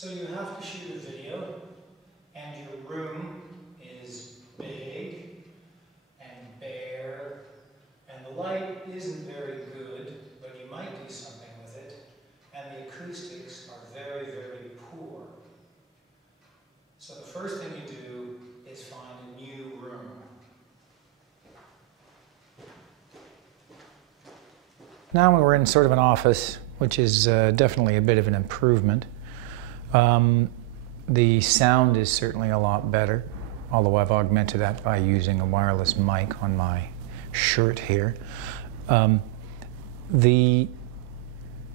So you have to shoot a video, and your room is big and bare, and the light isn't very good, but you might do something with it, and the acoustics are very, very poor. So the first thing you do is find a new room. Now we're in sort of an office, which is definitely a bit of an improvement. The sound is certainly a lot better, although I've augmented that by using a wireless mic on my shirt here. The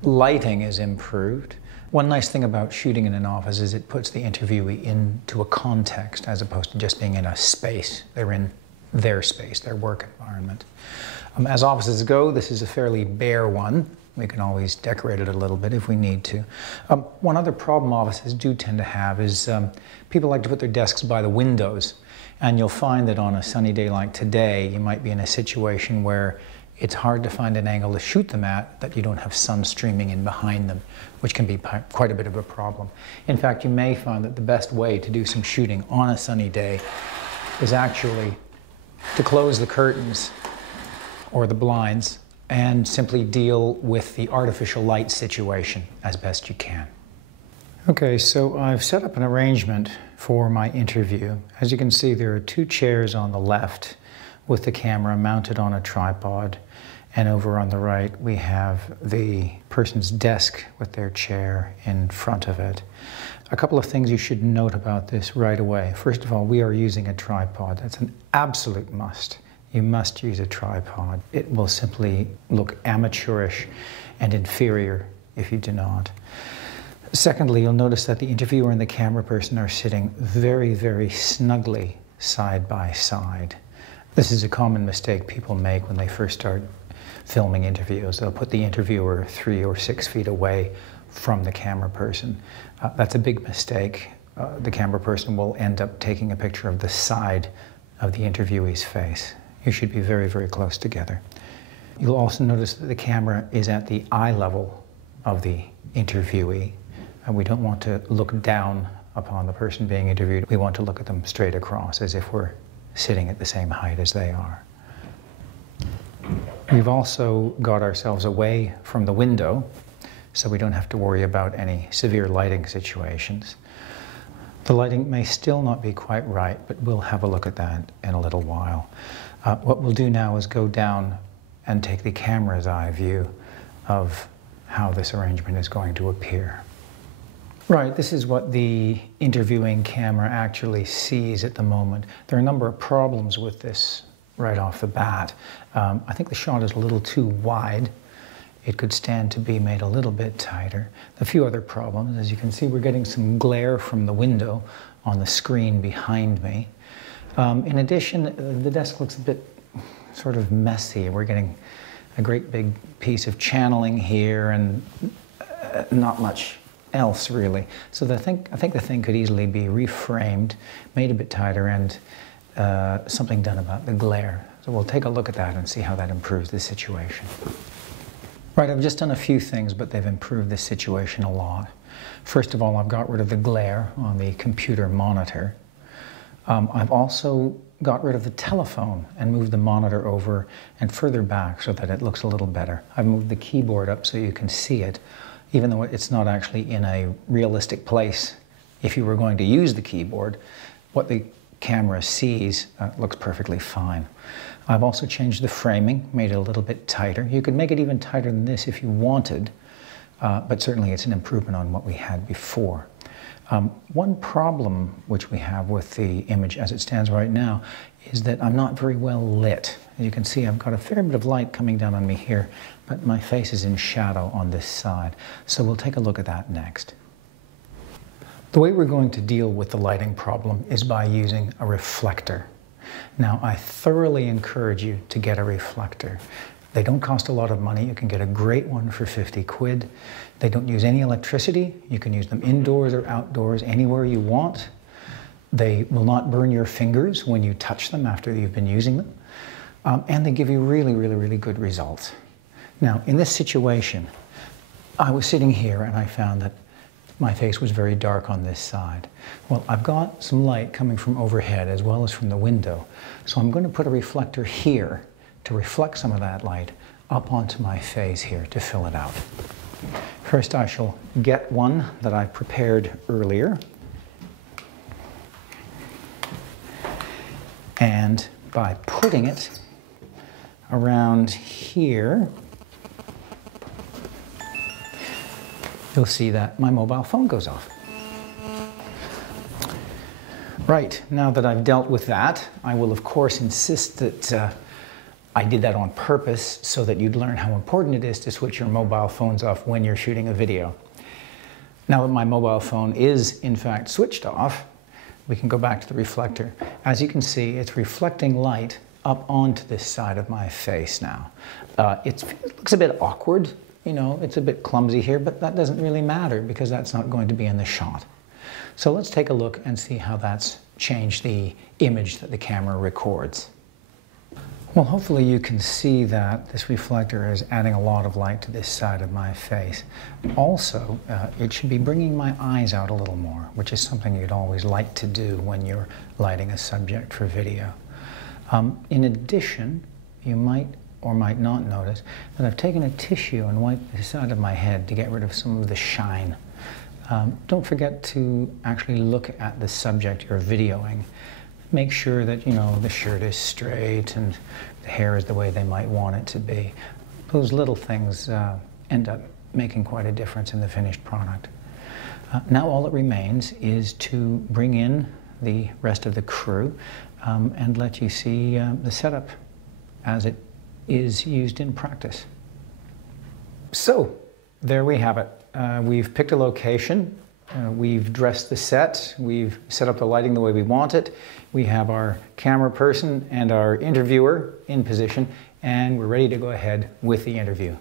lighting is improved. One nice thing about shooting in an office is it puts the interviewee into a context as opposed to just being in a space. They're in their space, their work environment. As offices go, this is a fairly bare one. We can always decorate it a little bit if we need to. One other problem offices do tend to have is people like to put their desks by the windows. And you'll find that on a sunny day like today, you might be in a situation where it's hard to find an angle to shoot them at that you don't have sun streaming in behind them, which can be quite a bit of a problem. In fact, you may find that the best way to do some shooting on a sunny day is actually to close the curtains or the blinds and simply deal with the artificial light situation as best you can. Okay, so I've set up an arrangement for my interview. As you can see, there are two chairs on the left with the camera mounted on a tripod, and over on the right we have the person's desk with their chair in front of it. A couple of things you should note about this right away. First of all, we are using a tripod. That's an absolute must. You must use a tripod. It will simply look amateurish and inferior if you do not. Secondly, you'll notice that the interviewer and the camera person are sitting very, very snugly side by side. This is a common mistake people make when they first start filming interviews. They'll put the interviewer 3 or 6 feet away from the camera person. That's a big mistake. The camera person will end up taking a picture of the side of the interviewee's face. You should be very, very close together. You'll also notice that the camera is at the eye level of the interviewee. And we don't want to look down upon the person being interviewed. We want to look at them straight across as if we're sitting at the same height as they are. We've also got ourselves away from the window so we don't have to worry about any severe lighting situations. The lighting may still not be quite right, but we'll have a look at that in a little while. What we'll do now is go down and take the camera's eye view of how this arrangement is going to appear. Right, this is what the interviewing camera actually sees at the moment. There are a number of problems with this right off the bat. I think the shot is a little too wide. It could stand to be made a little bit tighter. A few other problems. As you can see, we're getting some glare from the window on the screen behind me. In addition, the desk looks a bit sort of messy. We're getting a great big piece of channeling here and not much else really. So I think the thing could easily be reframed, made a bit tighter, and something done about the glare. So we'll take a look at that and see how that improves the situation. Right, I've just done a few things, but they've improved this situation a lot. First of all, I've got rid of the glare on the computer monitor. I've also got rid of the telephone and moved the monitor over and further back so that it looks a little better. I've moved the keyboard up so you can see it, even though it's not actually in a realistic place. If you were going to use the keyboard, what the camera sees looks perfectly fine. I've also changed the framing, made it a little bit tighter. You could make it even tighter than this if you wanted, but certainly it's an improvement on what we had before. One problem which we have with the image as it stands right now is that I'm not very well lit. As you can see, I've got a fair bit of light coming down on me here, but my face is in shadow on this side. So we'll take a look at that next. The way we're going to deal with the lighting problem is by using a reflector. Now, I thoroughly encourage you to get a reflector. They don't cost a lot of money. You can get a great one for 50 quid. They don't use any electricity. You can use them indoors or outdoors, anywhere you want. They will not burn your fingers when you touch them after you've been using them. And they give you really, really, really good results. Now, in this situation, I was sitting here and I found that my face was very dark on this side. Well, I've got some light coming from overhead as well as from the window. So I'm going to put a reflector here to reflect some of that light up onto my face here to fill it out. First, I shall get one that I prepared earlier. And by putting it around here, you'll see that my mobile phone goes off. Right, now that I've dealt with that, I will of course insist that I did that on purpose so that you'd learn how important it is to switch your mobile phones off when you're shooting a video. Now that my mobile phone is in fact switched off, we can go back to the reflector. As you can see, it's reflecting light up onto this side of my face now. It looks a bit awkward, you know, it's a bit clumsy here, but that doesn't really matter because that's not going to be in the shot. So let's take a look and see how that's changed the image that the camera records. Well, hopefully you can see that this reflector is adding a lot of light to this side of my face. Also, it should be bringing my eyes out a little more, which is something you'd always like to do when you're lighting a subject for video. In addition, you might or might not notice that I've taken a tissue and wiped the side of my head to get rid of some of the shine. Don't forget to actually look at the subject you're videoing. Make sure that, you know, the shirt is straight and the hair is the way they might want it to be. Those little things end up making quite a difference in the finished product. Now all that remains is to bring in the rest of the crew and let you see the setup as it is used in practice. So there we have it. We've picked a location. We've dressed the set, we've set up the lighting the way we want it, we have our camera person and our interviewer in position, and we're ready to go ahead with the interview.